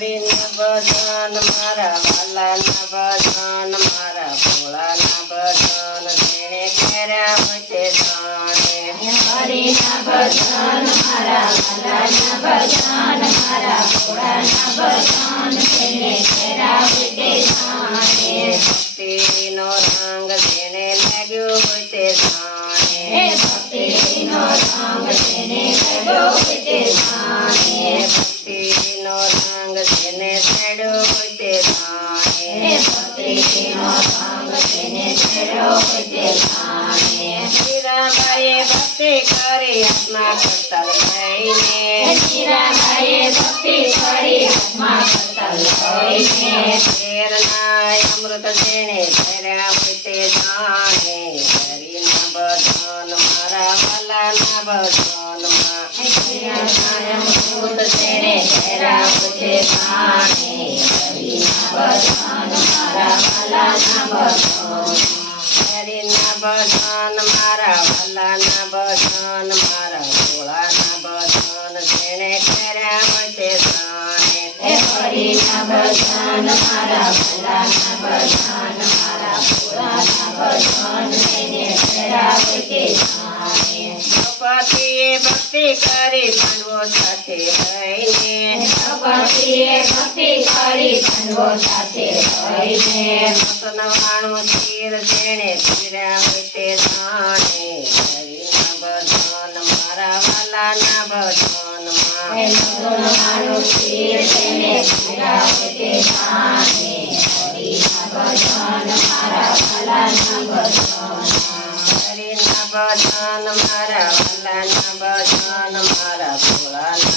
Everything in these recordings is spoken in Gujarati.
હરિના ભજન મારા વાલાના ભજન મારા ભોળાના ભજન તેણે કર્યા તે જાણે. હરિના ભજન મારા વાલાના ભજન મારા ભોળાના ભજન તેને કરાવે તે જાણે. ભક્તિનો રંગ તેને લાગ્યો તે જાણે. હોય તે ભક્તિનો રંગ તેને હોય તે જાણે મીરાબાઈએ ભક્તિ કરી આત્મા કરતલ હરિના ભજન મારા વાલાના ભજન મારા ભોળાના ભજન જેણે કર્યા હોય તે જાણે દ્રૌપદીએ ભક્તિ કરી સાથે નવાણું તીર જેણે પીર્યા હોય તે જાણે હરિના ભજન મારા વાલાના ભજનમાં હરિના ભજન મારા વાલાના ભજન મારા ભજન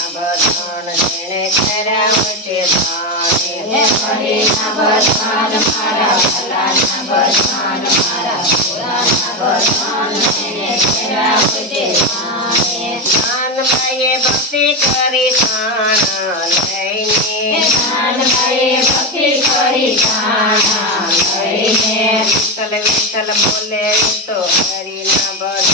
જેણે કરી જાણે નાનબાઈએ ભક્તિ કરી છાણ લઈને વિઠ્ઠલ વિઠ્ઠલ બોલે તો હરિના ભજન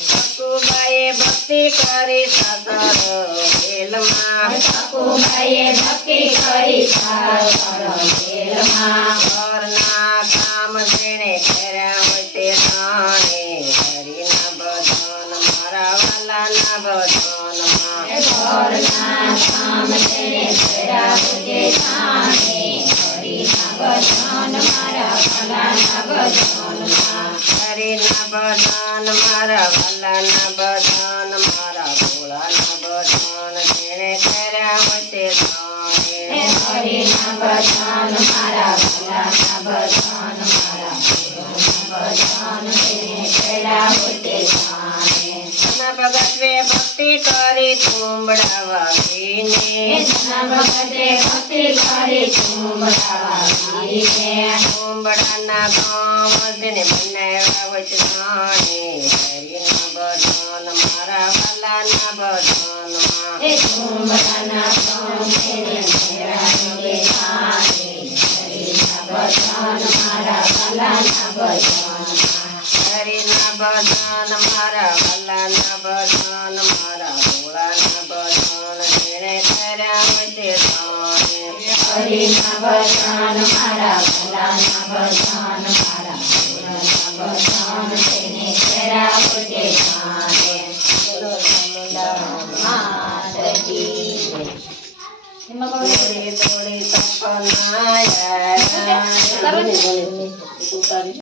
સકુબાઈએ ભક્તિ કરી સાસર વેલમાં ભક્તિ કરી સારમાં ઘરના વાલાના ભજન મારા ભોળાના ભજન જેને કર્યા હરિના ભજન મારા ભલાના ભજન મારા ભજન તેને કરાવે તે ભગતવે ભક્તિ કરી તુંબડા વાગીને ભગતે ભક્તિ કરી ચુંબડાવા ગીરીને તુંબડાના ગામ જેને બનાવ્યા હોય ભજન મારા ભોળાના ભજન મારા ભોળાના ભજન ನಿಮ್ಮ